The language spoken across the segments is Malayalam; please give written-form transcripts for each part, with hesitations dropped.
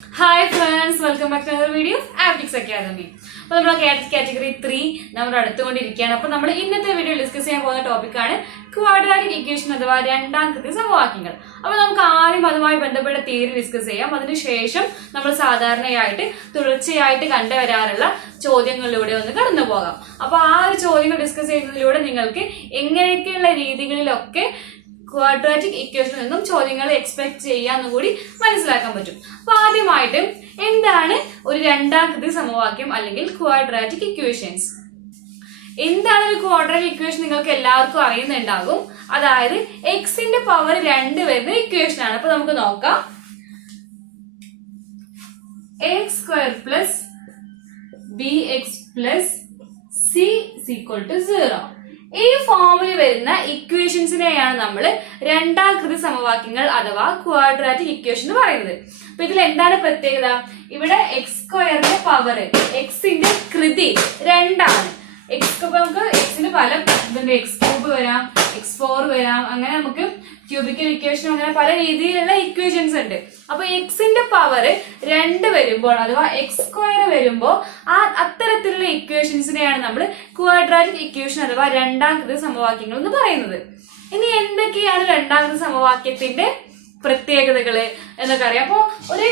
Hi friends, welcome back to another video of Aptix Academy. അപ്പോൾ നമ്മൾ കാറ്റഗറി 3 നമ്മൾ അടുത്തുകൊണ്ടിരിക്കുകയാണ്. അപ്പോൾ നമ്മൾ ഇന്നത്തെ വീഡിയോ ഡിസ്കസ് ചെയ്യാൻ പോകുന്ന ടോപ്പിക്കാണ് ക്വാഡ്രാറ്റിക് ഇക്വേഷൻ അഥവാ രണ്ടാംകൃതി സമവാക്യങ്ങൾ. അപ്പോൾ നമുക്ക് ആദ്യം അതുമായി ബന്ധപ്പെട്ട തിയറി ഡിസ്കസ് ചെയ്യാം. അതിനുശേഷം നമ്മൾ സാധാരണയായിട്ട് തുടർച്ചയായിട്ട് കണ്ടുവരാറുള്ള ചോദ്യങ്ങളിലൂടെ ഒന്ന് കടന്നു പോകാം. അപ്പോൾ ആ ഒരു ചോദ്യങ്ങൾ ഡിസ്കസ് ചെയ്യുന്നതിലൂടെ നിങ്ങൾക്ക് എങ്ങനെയൊക്കെയുള്ള രീതികളിലൊക്കെ ക്വാഡ്രാറ്റിക് ഇക്വേഷനിൽ നിന്നും ചോദ്യങ്ങൾ എക്സ്പെക്ട് ചെയ്യാന്ന് കൂടി മനസ്സിലാക്കാൻ പറ്റും. അപ്പൊ ആദ്യമായിട്ട് എന്താണ് ഒരു രണ്ടാംകൃതി സമവാക്യം അല്ലെങ്കിൽ ക്വാഡ്രാറ്റിക് ഇക്വേഷൻസ്? എന്താണ് ഒരു ക്വാഡ്രാറ്റിക് ഇക്വേഷൻ നിങ്ങൾക്ക് എല്ലാവർക്കും അറിയുന്നുണ്ടാകും. അതായത് എക്സിന്റെ പവർ 2 വരുന്ന ഇക്വേഷൻ ആണ്. അപ്പൊ നമുക്ക് നോക്കാം. a² plus bx plus c = 0. ഈ ഫോമിൽ വരുന്ന ഇക്വേഷൻസിനെയാണ് നമ്മൾ രണ്ടാംകൃതി സമവാക്യങ്ങൾ അഥവാ ക്വാഡ്രാറ്റിക് ഇക്വേഷൻ എന്ന് പറയുന്നത്. അപ്പൊ ഇതിൽ എന്താണ് പ്രത്യേകത? ഇവിടെ x² പവർ എക്സിന്റെ കൃതി 2 ആണ്. നമുക്ക് എക്സിന് പല x³ വരാം, x4 വരാം, അങ്ങനെ നമുക്ക് ക്യൂബിക്കൽ ഇക്വേഷനും അങ്ങനെ പല രീതിയിലുള്ള ഇക്വേഷൻസ് ഉണ്ട്. അപ്പൊ എക്സിന്റെ പവർ 2 വരുമ്പോൾ അഥവാ x² വരുമ്പോൾ അത്തരത്തിലുള്ള ഇക്വേഷൻസിനെയാണ് നമ്മൾ ക്വാഡ്രാറ്റിക് ഇക്വേഷൻ അഥവാ രണ്ടാംകൃതി സമവാക്യങ്ങൾ എന്ന് പറയുന്നത്. ഇനി എന്തൊക്കെയാണ് രണ്ടാംകൃതി സമവാക്യത്തിന്റെ പ്രത്യേകതകള് എന്നൊക്കെ അറിയാം. അപ്പൊ ഒരു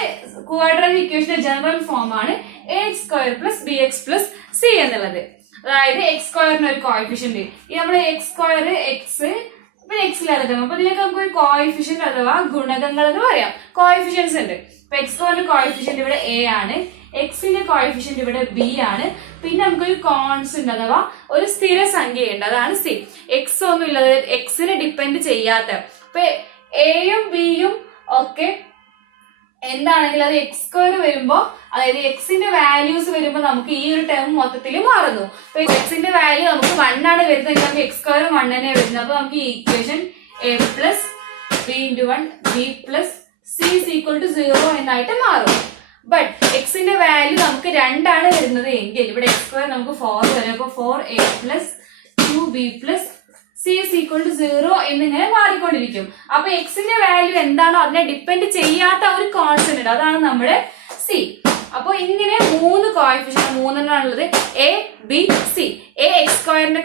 ക്വാഡ്രാറ്റിക് ഇക്വേഷന്റെ ജനറൽ ഫോം ആണ് a² plus bx plus c എന്നുള്ളത്. അതായത് x² ഒരു കോഎഫിഷ്യന്റ്, ഈ നമ്മുടെ x² എക്സ് പിന്നെ എക്സിലാണ്. അപ്പൊ ഇതിലേക്ക് നമുക്ക് ഒരു കോഎഫിഷ്യന്റ് അഥവാ ഗുണകങ്ങൾ എന്ന് പറയാം. കോഎഫിഷ്യൻസ് ഉണ്ട്. ഇപ്പൊ x² കോഎഫിഷ്യന്റ് ഇവിടെ a ആണ്, എക്സിന്റെ കോഎഫിഷ്യന്റ് ഇവിടെ b ആണ്. പിന്നെ നമുക്കൊരു കോൺസ്റ്റന്റ് അഥവാ ഒരു സ്ഥിര സംഖ്യയുണ്ട്, അതാണ് c. എക്സ് ഒന്നും ഇല്ലാതെ എക്സിനെ ഡിപ്പെൻഡ് ചെയ്യാത്ത. അപ്പൊ എയും ബിയും ഒക്കെ എന്താണെങ്കിൽ അത് x² വരുമ്പോ, അതായത് എക്സിന്റെ വാല്യൂസ് വരുമ്പോ നമുക്ക് ഈ ഒരു ടേം മൊത്തത്തിൽ മാറുന്നു. അപ്പൊ എക്സിന്റെ വാല്യൂ നമുക്ക് 1 ആണ് വരുന്നത്, നമുക്ക് x² 1 തന്നെ വരുന്നത്. അപ്പൊ നമുക്ക് ഈ equation a plus b × 1 b plus c = 0 എന്നായിട്ട് മാറും. ബട്ട് എക്സിന്റെ വാല്യൂ നമുക്ക് 2 ആണ് വരുന്നത് എങ്കിൽ ഇവിടെ x² നമുക്ക് 4 വരും. അപ്പൊ 4a plus 2b plus c = 0 എന്നിങ്ങനെ മാറിക്കൊണ്ടിരിക്കും. അപ്പൊ എക്സിന്റെ വാല്യൂ എന്താണോ അതിനെ ഡിപ്പെൻഡ് ചെയ്യാത്ത ഒരു കോൺസ്റ്റന്റ് ഉണ്ട്, അതാണ് നമ്മുടെ c. അപ്പൊ ഇങ്ങനെ 3 കോഎഫിഷ്യന്റ്, 3 ഉള്ളത് a b c. a x²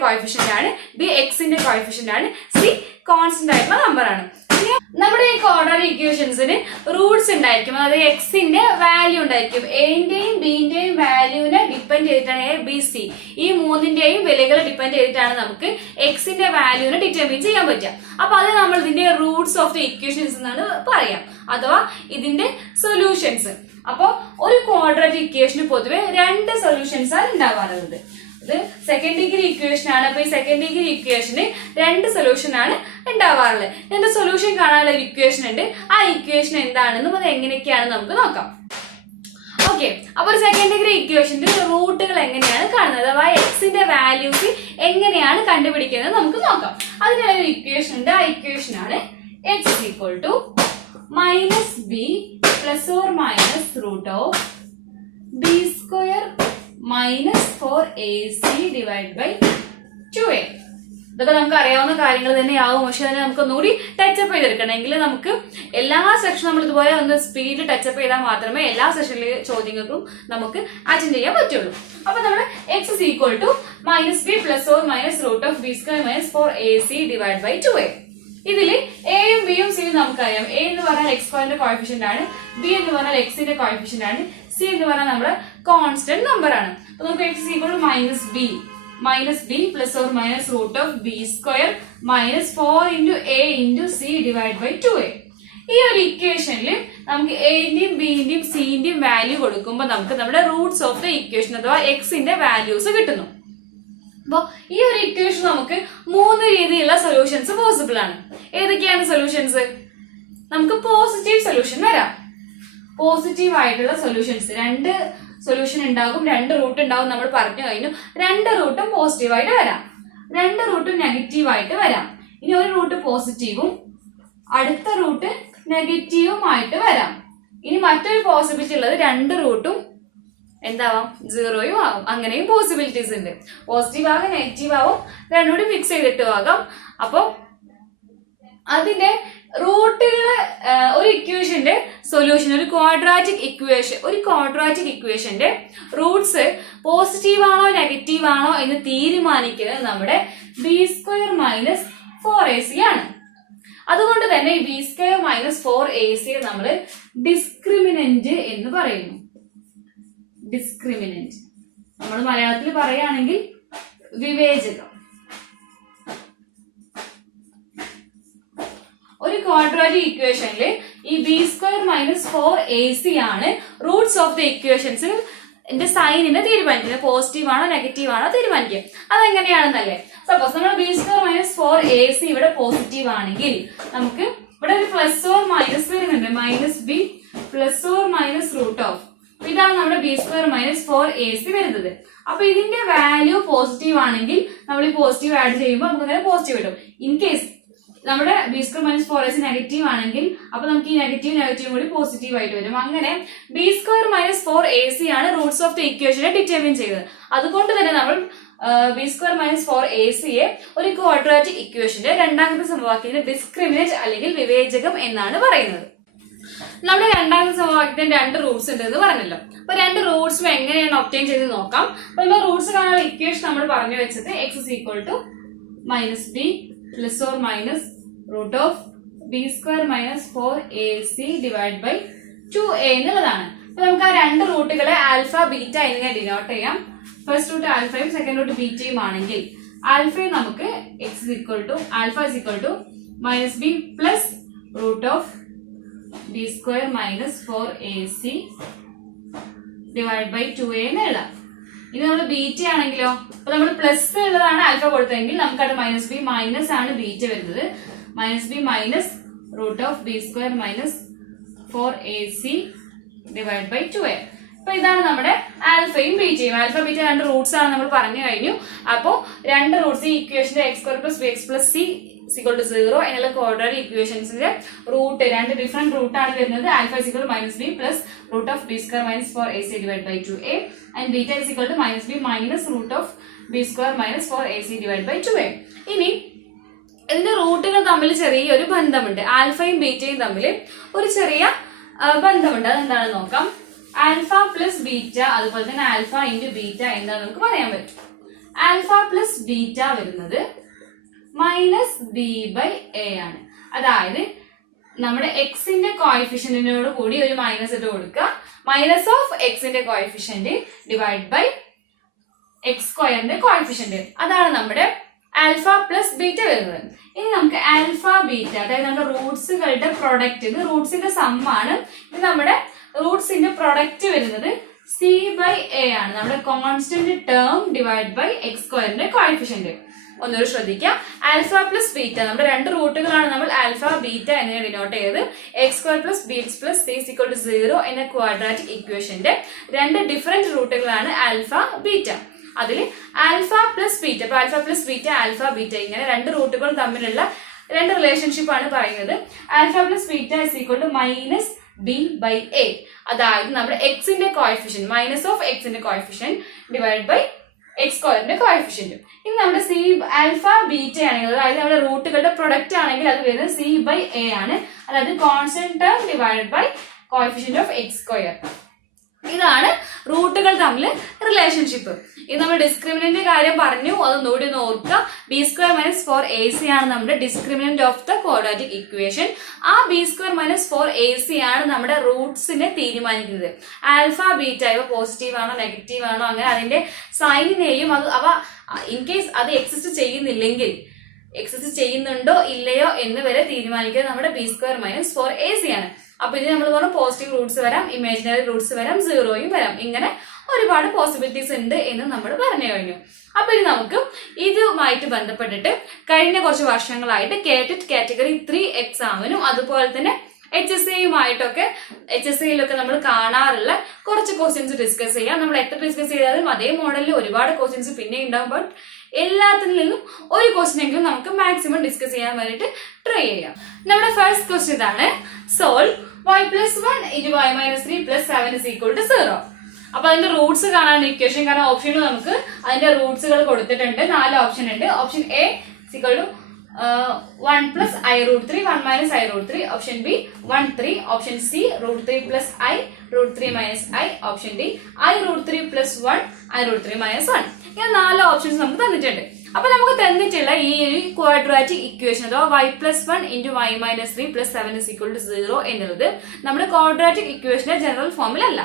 coefficient ആണ്, b എക്സിന്റെ കോഎഫിഷ്യന്റ് ആണ്, c കോൺസ്റ്റന്റ് ആയിട്ടുള്ള നമ്പർ ആണ്. നമ്മുടെ ഈ ക്വാഡ്രാറ്റിക് ഇക്വേഷൻസിന് റൂട്ട്സ് ഉണ്ടായിരിക്കും, അതായത് എക്സിന്റെ വാല്യൂ ഉണ്ടായിരിക്കും. എന്റെയും ബിന്റെയും വാല്യൂവിനെ ഡിപ്പെൻഡ് ചെയ്തിട്ടാണ് എ ബി സി, ഈ 3ന്റെയും വിലകൾ ഡിപ്പെൻഡ് ചെയ്തിട്ടാണ് നമുക്ക് എക്സിന്റെ വാല്യൂവിനെ ഡിറ്റർമിൻ ചെയ്യാൻ പറ്റുക. അപ്പൊ അത് നമ്മൾ ഇതിന്റെ റൂട്ട്സ് ഓഫ് ദി ഇക്വേഷൻസ് എന്നാണ് പറയാം, അഥവാ ഇതിന്റെ സൊല്യൂഷൻസ്. അപ്പൊ ഒരു ക്വാഡ്രാറ്റിക് ഇക്വേഷന് പൊതുവെ 2 സൊല്യൂഷൻസ് ആണ് ഉണ്ടാവാറുള്ളത്. ഇത് സെക്കൻഡ് ഡിഗ്രി ഇക്വേഷൻ ആണ്. അപ്പൊ ഈ സെക്കൻഡ് ഡിഗ്രി ഇക്വേഷന് 2 സൊല്യൂഷൻ ആണ് ഉണ്ടാവാറുള്ളത്. ഇതിന്റെ സൊല്യൂഷൻ കാണാനുള്ള ഒരു ഇക്വേഷൻ ഉണ്ട്. ആ ഇക്വേഷൻ എന്താണെന്നും അത് എങ്ങനെയൊക്കെയാണെന്ന് നമുക്ക് നോക്കാം. ഓക്കെ, അപ്പൊ ഒരു സെക്കൻഡ് ഡിഗ്രി ഇക്വേഷന്റെ റൂട്ടുകൾ എങ്ങനെയാണ് കാണുന്നത്, അഥവാ എക്സിന്റെ വാല്യൂസ് എങ്ങനെയാണ് കണ്ടുപിടിക്കുന്നത് നമുക്ക് നോക്കാം. അതിനുള്ള ഒരു ഇക്വേഷൻ ഉണ്ട്. ആ ഇക്വേഷൻ ആണ് x = -b ± √b² -4ac / 2a. ഇതൊക്കെ നമുക്ക് അറിയാവുന്ന കാര്യങ്ങൾ തന്നെയാവും. പക്ഷെ അതിനെ നമുക്ക് ഒന്നുകൂടി ടച്ചപ്പ് ചെയ്തെടുക്കണമെങ്കിൽ നമുക്ക് എല്ലാ സെക്ഷനും നമ്മൾ ഇതുപോലെ ഒന്ന് സ്പീഡിൽ ടച്ചപ്പ് ചെയ്താൽ മാത്രമേ എല്ലാ സെഷനിലെ ചോദ്യങ്ങൾക്കും നമുക്ക് അറ്റൻഡ് ചെയ്യാൻ പറ്റുള്ളൂ. അപ്പൊ നമ്മൾ x = -b ± √b² -4ac / 2a. ഇതില് എയും ബിയും സിയും നമുക്കറിയാം. എ എന്ന് പറഞ്ഞാൽ x² കോഎഫിഷ്യന്റ് ആണ്, ബി എന്ന് പറഞ്ഞാൽ എക്സിന്റെ കോഎഫിഷ്യന്റ് ആണ്, സി എന്ന് പറഞ്ഞാൽ നമ്മുടെ കോൺസ്റ്റന്റ് നമ്പർ ആണ്. അപ്പൊ നമുക്ക് x = -b ± √b² -4 × a × c / 2a. ഈ ഒരു ഇക്വേഷനിൽ നമുക്ക് എന്റെയും ബിന്റെയും സിന്റെയും വാല്യൂ കൊടുക്കുമ്പോൾ നമുക്ക് നമ്മുടെ റൂട്ട്സ് ഓഫ് ദ ഇക്വേഷൻ അഥവാ എക്സിന്റെ വാല്യൂസ് കിട്ടുന്നു. അപ്പൊ ഈ ഒരു ഇക്വേഷൻ നമുക്ക് 3 രീതിയിലുള്ള സൊല്യൂഷൻസ് പോസിബിൾ ആണ്. ഏതൊക്കെയാണ് സൊല്യൂഷൻസ്? നമുക്ക് പോസിറ്റീവ് സൊല്യൂഷൻ വരാം. പോസിറ്റീവ് ആയിട്ടുള്ള സൊല്യൂഷൻസ് 2 സൊല്യൂഷൻ ഉണ്ടാകും, 2 റൂട്ട് ഉണ്ടാകും. നമ്മൾ പറഞ്ഞു കഴിഞ്ഞു. 2 റൂട്ടും പോസിറ്റീവ് ആയിട്ട് വരാം, 2 റൂട്ടും നെഗറ്റീവ് ആയിട്ട് വരാം. ഇനി ഒരു റൂട്ട് പോസിറ്റീവും അടുത്ത റൂട്ട് നെഗറ്റീവും ആയിട്ട് വരാം. ഇനി മറ്റൊരു പോസിബിലിറ്റി ഉള്ളത് 2 റൂട്ടും എന്താവാം, 0 ആവും. അങ്ങനെയും പോസിബിലിറ്റീസ് ഉണ്ട്. പോസിറ്റീവ് ആകും, നെഗറ്റീവ് ആവും, രണ്ടുകൂടി മിക്സ് ചെയ്തിട്ടും ആകാം. അപ്പൊ അതിന്റെ റൂട്ടുകൾ ഒരു ഇക്വേഷന്റെ സൊല്യൂഷൻ, ഒരു ക്വാഡ്രാറ്റിക് ഇക്വേഷന്റെ റൂട്ട്സ് പോസിറ്റീവ് ആണോ നെഗറ്റീവ് ആണോ എന്ന് തീരുമാനിക്കുന്നത് നമ്മുടെ b² - 4ac ആണ്. അതുകൊണ്ട് തന്നെ ഈ b² - 4ac നമ്മൾ ഡിസ്ക്രിമിനന്റ് എന്ന് പറയുന്നു. ഡിസ്ക്രിമിനന്റ് നമ്മൾ മലയാളത്തിൽ പറയുകയാണെങ്കിൽ വിവേചകം. ഒരു ക്വാഡ്രാറ്റിക് ഇക്വേഷനിൽ ഈ b² - 4ac ആണ് റൂട്ട്സ് ഓഫ് ദി ഇക്വേഷൻസ് സൈനിനെ തീരുമാനിക്കുന്നത്. പോസിറ്റീവ് ആണോ നെഗറ്റീവ് ആണോ തീരുമാനിക്കുക. അതെങ്ങനെയാണെന്നല്ലേ, സപ്പോസ് നമ്മൾ b² - 4ac ഇവിടെ പോസിറ്റീവ് ആണെങ്കിൽ നമുക്ക് ഇവിടെ ഒരു പ്ലസ് ഓർ മൈനസ് വരുന്നുണ്ട്, -b +or - ഇതാണ് നമ്മുടെ b² - 4ac വരുന്നത്. അപ്പൊ ഇതിന്റെ വാല്യൂ പോസിറ്റീവ് ആണെങ്കിൽ നമ്മൾ ഈ പോസിറ്റീവ് ആഡ് ചെയ്യുമ്പോൾ നമുക്ക് അങ്ങനെ പോസിറ്റീവ് കിട്ടും. ഇൻ കേസ് നമ്മുടെ b² - 4ac നെഗറ്റീവ് ആണെങ്കിൽ അപ്പൊ നമുക്ക് ഈ നെഗറ്റീവും കൂടി പോസിറ്റീവ് ആയിട്ട് വരും. അങ്ങനെ b² - 4ac ആണ് റൂട്ട്സ് ഓഫ് ദി ഇക്വേഷനെ ഡിറ്റർമിൻ ചെയ്തത്. അതുകൊണ്ട് തന്നെ നമ്മൾ b² - 4ac ഒരു ക്വാഡ്രാറ്റിക് ഇക്വേഷന്റെ രണ്ടാമത്തെ സമവാക്യത്തിന്റെ ഡിസ്ക്രിമിനന്റ് അല്ലെങ്കിൽ വിവേചകം എന്നാണ് പറയുന്നത്. നമ്മുടെ രണ്ടാമത്തെ സമവാക്യത്തിന് 2 റൂട്ട്സ് ഉണ്ട് എന്ന് പറഞ്ഞല്ലോ. അപ്പൊ 2 റൂട്ട്സും എങ്ങനെയാണ് ഒബ്റ്റെയിൻ ചെയ്ത് നോക്കാം. അപ്പൊ നമ്മൾ റൂട്ട്സ് കാണാനുള്ള ഇക്വേഷൻ നമ്മൾ പറഞ്ഞു വെച്ചത് x = -b +or - √b² - 4ac / 2a എന്നുള്ളതാണ്. അപ്പൊ നമുക്ക് ആ 2 റൂട്ടുകളെ ആൽഫ ബീറ്റ എന്നിങ്ങനെ ഡിനോട്ട് ചെയ്യാം. ഫസ്റ്റ് റൂട്ട് ആൽഫയും സെക്കൻഡ് റൂട്ട് ബീറ്റയും ആണെങ്കിൽ ആൽഫയെ നമുക്ക് alpha = -b +√b² - 4ac / 2a എന്ന് എഴുതാം. ഇനി നമ്മൾ ബീറ്റ ആണെങ്കിലോ, അപ്പൊ നമ്മൾ പ്ലസ് ഉള്ളതാണ് ആൽഫ കൊടുത്തതെങ്കിൽ നമുക്ക് അത് -b മൈനസ് ആണ് ബീറ്റ വരുന്നത്. -b √b² - 4ac / 2a. അപ്പൊ ഇതാണ് നമ്മുടെ ആൽഫയും ബീറ്റയും. ആൽഫ ബീറ്റ 2 റൂട്ട്സ് ആണ് നമ്മൾ പറഞ്ഞു കഴിഞ്ഞു. അപ്പോ 2 റൂട്ട്സ് ഈ ഇക്വേഷന്റെ x² + bx + c = 0 എന്നുള്ള ക്വാഡ്രാറ്റിക് ഇക്വേഷൻസിന്റെ റൂട്ട് 2 ഡിഫറെന്റ് റൂട്ട് ആണ് വരുന്നത്. Alpha = -b +√b² - 4ac / 2a and beta = -b √b² - 4ac / 2a. ഇനി ഇതിന്റെ റൂട്ടുകൾ തമ്മിൽ ചെറിയൊരു ബന്ധമുണ്ട്. ആൽഫയും ബീറ്റയും തമ്മിൽ ഒരു ചെറിയ ബന്ധമുണ്ട്. അതെന്താണെന്ന് നോക്കാം. ആൽഫ പ്ലസ് ബീറ്റ അതുപോലെ തന്നെ ആൽഫ ഇൻറ്റു ബീറ്റ എന്താണെന്ന് നമുക്ക് പറയാൻ പറ്റും. ആൽഫ പ്ലസ് ബീറ്റ വരുന്നത് -b/a ആണ്. അതായത് നമ്മുടെ എക്സിന്റെ കോഎഫിഷ്യന്റിനോട് കൂടി ഒരു മൈനസ് ഇട്ട് കൊടുക്കുക. -(x)ന്റെ കോഎഫിഷ്യന്റ് / x² കോഎഫിഷ്യന്റ്. അതാണ് നമ്മുടെ ആൽഫ പ്ലസ് ബീറ്റ വരുന്നത്. ഇനി നമുക്ക് ആൽഫ ബീറ്റ, അതായത് നമ്മുടെ റൂട്ട്സുകളുടെ പ്രൊഡക്റ്റ്, ഇത് റൂട്ട്സിന്റെ സമ്മാണ്. ഇത് നമ്മുടെ റൂട്ട്സിന്റെ പ്രൊഡക്റ്റ് വരുന്നത് c/a ആണ്. നമ്മുടെ കോൺസ്റ്റന്റ് ടേം / x² കോഎഫിഷ്യന്റ്. ഒന്നുകൂടി ശ്രദ്ധിക്കാം. ആൽഫ പ്ലസ് ബീറ്റ നമ്മുടെ 2 റൂട്ടുകളാണ് നമ്മൾ ആൽഫ ബീറ്റ എന്നിങ്ങനെ ഡിനോട്ട് ചെയ്ത് x² + bx + c = 0 എന്ന ക്വാഡ്രാറ്റിക് ഇക്വേഷന്റെ 2 ഡിഫറെന്റ് റൂട്ടുകളാണ് ആൽഫ ബീറ്റ. അതിൽ ആൽഫ പ്ലസ് ബീറ്റ, അപ്പൊ alpha plus beta alpha beta ഇങ്ങനെ 2 റൂട്ടുകൾ തമ്മിലുള്ള 2 റിലേഷൻഷിപ്പ് ആണ് പറയുന്നത്. Alpha plus beta = -b/a. അതായത് നമ്മുടെ എക്സിന്റെ കോഎഫിഷ്യന്റ് -(x)ന്റെ കോഎഫിഷ്യന്റ് /x² കോഎഫിഷ്യന്റ്. ഇനി നമ്മുടെ ആൽഫ ബീറ്റ ആണെങ്കിൽ, അതായത് നമ്മുടെ റൂട്ടുകളുടെ പ്രൊഡക്റ്റ് ആണെങ്കിൽ അത് വരുന്നത് c/a ആണ്. അതായത് constant term coefficient of x². ഇതാണ് റൂട്ടുകൾ തമ്മിൽ റിലേഷൻഷിപ്പ്. ഇത് നമ്മൾ ഡിസ്ക്രിമിനന്റ് കാര്യം പറഞ്ഞു, അതൊന്നുകൂടി ഒന്ന് ഓർക്കുക. b² - 4ac ആണ് നമ്മുടെ discriminant of the quadratic equation. ആ b² - 4ac ആണ് നമ്മുടെ റൂട്ട്സിനെ തീരുമാനിക്കുന്നത്. ആൽഫ ബീറ്റ ഇവ പോസിറ്റീവ് ആണോ നെഗറ്റീവ് ആണോ അങ്ങനെ അതിന്റെ സൈനിനെയും അവ ഇൻ കേസ് അത് എക്സിസ്റ്റ് ചെയ്യുന്നുണ്ടോ ഇല്ലയോ എന്ന് വരെ തീരുമാനിക്കുന്നത് നമ്മുടെ b² - 4ac ആണ്. അപ്പൊ ഇത് നമ്മൾ പറഞ്ഞ പോസിറ്റീവ് റൂട്ട്സ് വരാം, ഇമാജിനറി റൂട്ട്സ് വരാം, 0യും വരാം. ഇങ്ങനെ ഒരുപാട് പോസിബിലിറ്റീസ് ഉണ്ട് എന്ന് നമ്മൾ പറഞ്ഞു കഴിഞ്ഞു. അപ്പൊ ഇത് നമുക്ക് ഇതുമായിട്ട് ബന്ധപ്പെട്ടിട്ട് കഴിഞ്ഞ കുറച്ച് വർഷങ്ങളായിട്ട് കേറ്ററ്റ് കാറ്റഗറി 3 എക്സാമിനും അതുപോലെ തന്നെ HSCയിലൊക്കെ നമ്മൾ കാണാറുള്ള കുറച്ച് ക്വസ്റ്റ്യൻസ് ഡിസ്കസ് ചെയ്യാം. നമ്മൾ എത്ര ഡിസ്കസ് ചെയ്താലും അതേ മോഡലിൽ ഒരുപാട് ക്വസ്റ്റ്യൻസ് പിന്നെ ഉണ്ടാവും. ബട്ട് എല്ലാത്തിൽ നിന്നും ഒരു ക്വസ്റ്റ്യൻ എങ്കിലും നമുക്ക് മാക്സിമം ഡിസ്കസ് ചെയ്യാൻ വേണ്ടിയിട്ട് ട്രൈ ചെയ്യാം. നമ്മുടെ ഫസ്റ്റ് ക്വസ്റ്റ്യൻ ഇതാണ്. Solve y + 1 × y - 3 + 7 = 0. അപ്പൊ അതിന്റെ റൂട്ട്സ് കാണാൻ ഇക്വേഷൻ, കാരണം ഓപ്ഷനിൽ നമുക്ക് അതിന്റെ റൂട്ട്സുകൾ കൊടുത്തിട്ടുണ്ട്. 4 ഓപ്ഷൻ ഉണ്ട്. Option A = 1 plus I root 3, 1 minus I root 3. Option B 1 3. Option C root 3 plus I root 3 minus I. Option D I root 3 plus 1 I root 3 minus 1. ഇങ്ങനെ 4 ഓപ്ഷൻസ് നമുക്ക് തന്നിട്ടുണ്ട്. അപ്പൊ നമുക്ക് തന്നിട്ടുള്ള ഈ ഒരു ക്വാഡ്രാറ്റിക് ഇക്വേഷൻ അഥവാ y plus 1 into y minus 3 plus 7 is equal to 0 എന്നുള്ളത് നമ്മുടെ ക്വാഡ്രാറ്റിക് ഇക്വേഷന്റെ ജനറൽ ഫോമിലല്ല.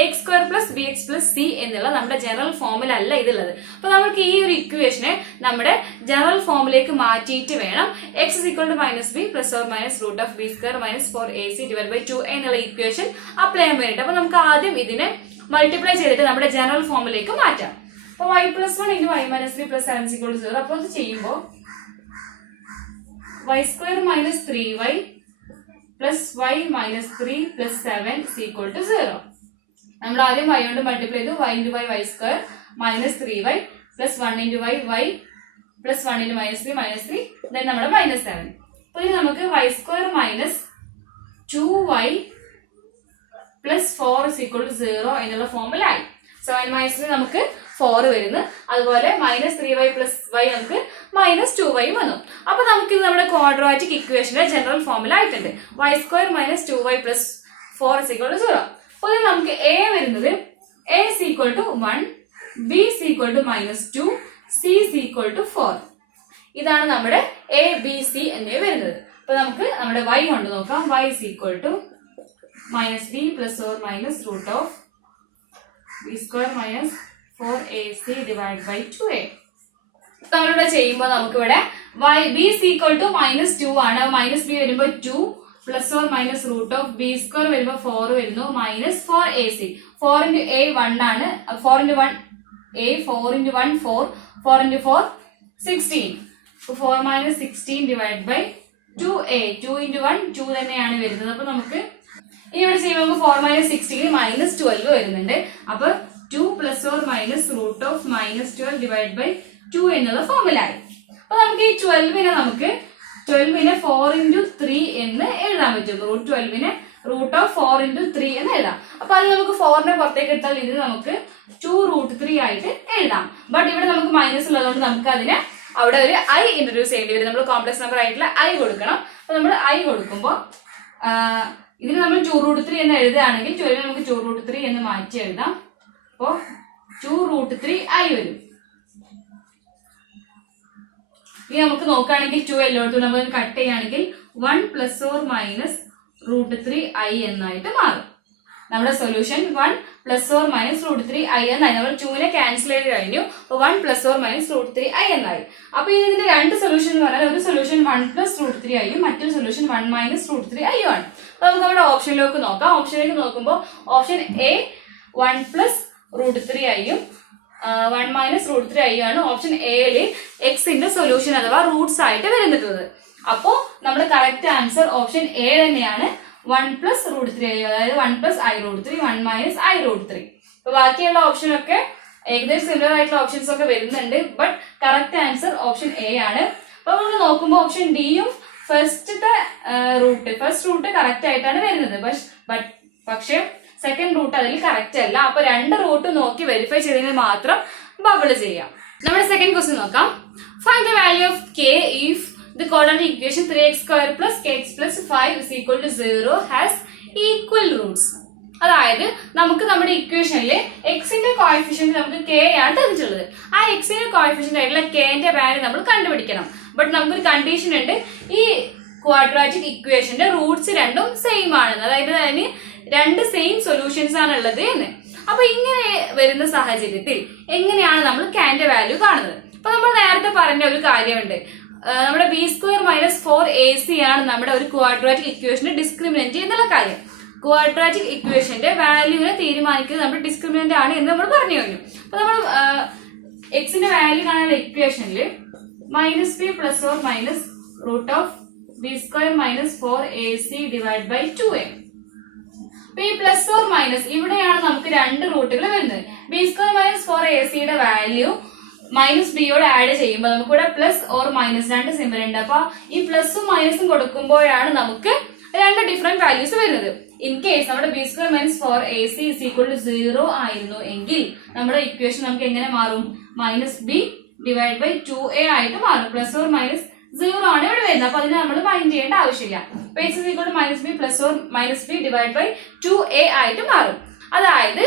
X square plus B X plus C എന്നുള്ള നമ്മുടെ ജനറൽ ഫോമിലല്ല ഇതുള്ളത്. അപ്പൊ നമുക്ക് ഈ ഒരു ഇക്വേഷനെ നമ്മുടെ ജനറൽ ഫോമിലേക്ക് മാറ്റിയിട്ട് വേണം x is equal to minus b plus or minus root of b square minus 4ac divide by 2 എന്നുള്ള ഇക്വേഷൻ അപ്ലൈ ചെയ്യാൻ വേണ്ടിയിട്ട്. അപ്പൊ നമുക്ക് ആദ്യം ഇതിനെ മൾട്ടിപ്ലൈ ചെയ്തിട്ട് നമ്മുടെ ജനറൽ ഫോമിലേക്ക് മാറ്റാം. അപ്പൊ y plus 1 into y minus 3 plus 7 equal to 0. അപ്പോൾ ഇത് ചെയ്യുമ്പോൾ y square minus 3y plus y minus 3 plus 7 equal to 0. നമ്മൾ ആദ്യം y കൊണ്ട് മൾട്ടിപ്ലൈ ചെയ്തു. y into y y square minus 3y plus 1 into y y plus 1 into minus 3 then നമ്മുടെ മൈനസ് 7. അപ്പോൾ ഇത് നമുക്ക് y square minus 2y plus 4 equal to 0 എന്നുള്ള ഫോമിലായി. 7 മൈനസ് 3 നമുക്ക് 4 വരുന്നു. അതുപോലെ മൈനസ് 3y പ്ലസ് y നമുക്ക് മൈനസ് 2y വന്നു. അപ്പൊ നമുക്ക് ഇത് നമ്മുടെ ക്വാഡ്രാറ്റിക് ഇക്വേഷന്റെ ജനറൽ ഫോമിലായിട്ടുണ്ട്. y square minus 2y plus 4 equal to 0. അപ്പോൾ നമുക്ക് a വരുന്നത് a equal to 1, b equal to minus 2, c equal to 4. ഇതാണ് നമ്മുടെ a b c എന്നിവ വരുന്നത്. അപ്പൊ നമുക്ക് നമ്മുടെ y കൊണ്ട് നോക്കാം. y equal to minus b plus or minus root of b square minus 4ac divide by 2a. നമ്മളിവിടെ ചെയ്യുമ്പോൾ നമുക്കിവിടെ b ഈക്വൽ ടു മൈനസ് 2 ആണ്. മൈനസ് b വരുമ്പോൾ 2 plus or minus root of b square വരുമ്പോൾ 4 വരുന്നു മൈനസ് 4ac. 4 ഇൻറ്റു a 1 ആണ്. 4 into 1 a, 4 into 1 4, 4 into 4 16. 4 minus 16 divide by 2a. 2 into 1 2 തന്നെയാണ് വരുന്നത്. അപ്പൊ നമുക്ക് ഇനി ഇവിടെ ചെയ്യുമ്പോൾ 4 മൈനസ് 16 മൈനസ് 12 വരുന്നുണ്ട്. അപ്പൊ 2 plus or minus root of minus 12 divide by 2 എന്നുള്ള ഫോമിലായി. അപ്പൊ നമുക്ക് ഈ 12നെ 4 ഇൻറ്റു 3 എന്ന് എഴുതാൻ പറ്റും. റൂട്ട് 12നെ റൂട്ട് ഓഫ് 4 ഇൻറ്റു 3 എന്ന് എഴുതാം. അപ്പൊ അത് നമുക്ക് 4നെ പുറത്തേക്ക് എടുത്താൽ ഇത് നമുക്ക് 2 റൂട്ട് 3 ആയിട്ട് എഴുതാം. ബട്ട് ഇവിടെ നമുക്ക് മൈനസ് ഉള്ളതുകൊണ്ട് നമുക്ക് അതിനെ അവിടെ ഒരു i ഇൻട്രൊഡ്യൂസ് ചെയ്യേണ്ടി വരും. നമ്മൾ കോംപ്ലക്സ് നമ്പർ ആയിട്ടുള്ള i കൊടുക്കണം. അപ്പൊ നമ്മൾ i കൊടുക്കുമ്പോൾ ഇതിന് നമ്മൾ 2 റൂട്ട് 3 എന്ന് എഴുതുകയാണെങ്കിൽ 12 നമുക്ക് 2 റൂട്ട് 3 എന്ന് മാറ്റി എഴുതാം. അപ്പോ 2 റൂട്ട് 3 i വരും. ഇനി നമുക്ക് നോക്കുകയാണെങ്കിൽ 2 എല്ലായിടത്തും നമ്മൾ കട്ട് ചെയ്യുകയാണെങ്കിൽ 1 plus or minus root 3 i എന്നായിട്ട് മാറും. നമ്മുടെ solution 1 plus or minus root 3 i എന്നായി. നമ്മൾ 2നെ ക്യാൻസൽ ചെയ്ത് കഴിഞ്ഞു. അപ്പൊ 1 plus or minus root 3 i എന്നായി. അപ്പൊ ഇതിന്റെ രണ്ട് സൊല്യൂഷൻ എന്ന് പറഞ്ഞാൽ ഒരു സൊല്യൂഷൻ 1 പ്ലസ് റൂട്ട് 3 i യും മറ്റൊരു സൊല്യൂഷൻ 1 മൈനസ് റൂട്ട് 3 i യും ആണ്. അപ്പൊ നമുക്ക് നമ്മുടെ ഓപ്ഷനിലേക്ക് നോക്കാം. ഓപ്ഷനിലേക്ക് നോക്കുമ്പോൾ option a 1 plus root 3 i യും 1 മൈനസ് റൂട്ട് 3 i ആണ് ഓപ്ഷൻ എയില് എക്സിന്റെ സൊല്യൂഷൻ അഥവാ റൂട്ട്സ് ആയിട്ട് വരുന്നിട്ടുള്ളത്. അപ്പോ നമ്മുടെ കറക്റ്റ് ആൻസർ ഓപ്ഷൻ എ തന്നെയാണ്. 1 പ്ലസ് റൂട്ട് 3 i, അതായത് 1 plus i root 3, 1 minus i root 3. അപ്പൊ ബാക്കിയുള്ള ഓപ്ഷൻ ഒക്കെ ഏകദേശം സിമിലർ ആയിട്ടുള്ള ഓപ്ഷൻസ് ഒക്കെ വരുന്നുണ്ട്. But correct answer option A ആണ്. അപ്പൊ നമ്മൾ നോക്കുമ്പോൾ ഓപ്ഷൻ ഡിയും ഫസ്റ്റ് റൂട്ട് കറക്റ്റ് ആയിട്ടാണ് വരുന്നത്. പക്ഷെ സെക്കൻഡ് റൂട്ട് അതിൽ കറക്റ്റ് അല്ല. അപ്പൊ രണ്ട് റൂട്ട് നോക്കി വെരിഫൈ ചെയ്തതിന് മാത്രം ബബിൾ ചെയ്യാം. നമ്മുടെ സെക്കൻഡ് ക്വസ്റ്റ്യൻ നോക്കാം. Find the value of k if the quadratic equation 3x square plus kx plus 5 is equal to 0 has equal roots. അതായത് നമുക്ക് നമ്മുടെ ഇക്വേഷനിൽ എക്സിന്റെ കോഎഫിഷ്യന്റ് നമുക്ക് k ആണ് തന്നിട്ടുള്ളത്. ആ എക്സിന്റെ കോഎഫിഷ്യന്റ് ആയിട്ടുള്ള k ന്റെ വാല്യൂ നമ്മൾ കണ്ടുപിടിക്കണം. ബട്ട് നമുക്കൊരു കണ്ടീഷൻ ഉണ്ട്. ഈ ക്വാഡ്രാറ്റിക് ഇക്വേഷന്റെ റൂട്ട്സ് രണ്ടും സെയിം ആണെന്ന്, അതായത് അതിന് രണ്ട് സെയിം സൊല്യൂഷൻസ് ആണ് ഉള്ളത് എന്ന്. അപ്പൊ ഇങ്ങനെ വരുന്ന സാഹചര്യത്തിൽ എങ്ങനെയാണ് നമ്മൾ k-ന്റെ വാല്യൂ കാണുന്നത്? അപ്പൊ നമ്മൾ നേരത്തെ പറഞ്ഞ ഒരു കാര്യമുണ്ട്. നമ്മുടെ ബി സ്ക്വയർ മൈനസ് 4ac ആണ് നമ്മുടെ ഒരു ക്വാഡ്രാറ്റിക് ഇക്വേഷന്റെ ഡിസ്ക്രിമിനന്റ് എന്നുള്ള കാര്യം. ക്വാഡ്രാറ്റിക് ഇക്വേഷന്റെ വാല്യൂവിനെ തീരുമാനിക്കുന്നത് നമ്മുടെ ഡിസ്ക്രിമിനന്റ് ആണ് എന്ന് നമ്മൾ പറഞ്ഞു കഴിഞ്ഞു. അപ്പൊ നമ്മൾ എക്സിന്റെ വാല്യൂ കാണാനുള്ള ഇക്വേഷനിൽ minus b plus or minus root of b square minus 4ac divide by 2a. അപ്പൊ ഈ പ്ലസ് ഓർ മൈനസ് ഇവിടെയാണ് നമുക്ക് രണ്ട് റൂട്ടുകൾ വരുന്നത്. B square minus 4ac value minus ബിയോട് ആഡ് ചെയ്യുമ്പോൾ നമുക്ക് ഇവിടെ പ്ലസ് ഓർ മൈനസ് രണ്ട് സിമ്പിൾ ഉണ്ട്. അപ്പൊ ഈ പ്ലസും മൈനസും കൊടുക്കുമ്പോഴാണ് നമുക്ക് രണ്ട് ഡിഫറെന്റ് വാല്യൂസ് വരുന്നത്. ഇൻ കേസ് നമ്മുടെ B square minus 4ac is equal to 0 ആയിരുന്നു എങ്കിൽ നമ്മുടെ ഇക്വേഷൻ നമുക്ക് എങ്ങനെ മാറും? Minus B divide by 2a ആയിട്ട് മാറും. പ്ലസ് ഓർ മൈനസ് 0 ആണ് ഇവിടെ വരുന്നത്. അപ്പൊ അതിന് നമ്മൾ മൈൻഡ് ചെയ്യേണ്ട ആവശ്യമില്ല. അപ്പൊ x = -b + or -b / 2a ആയിട്ട് മാറും. അതായത്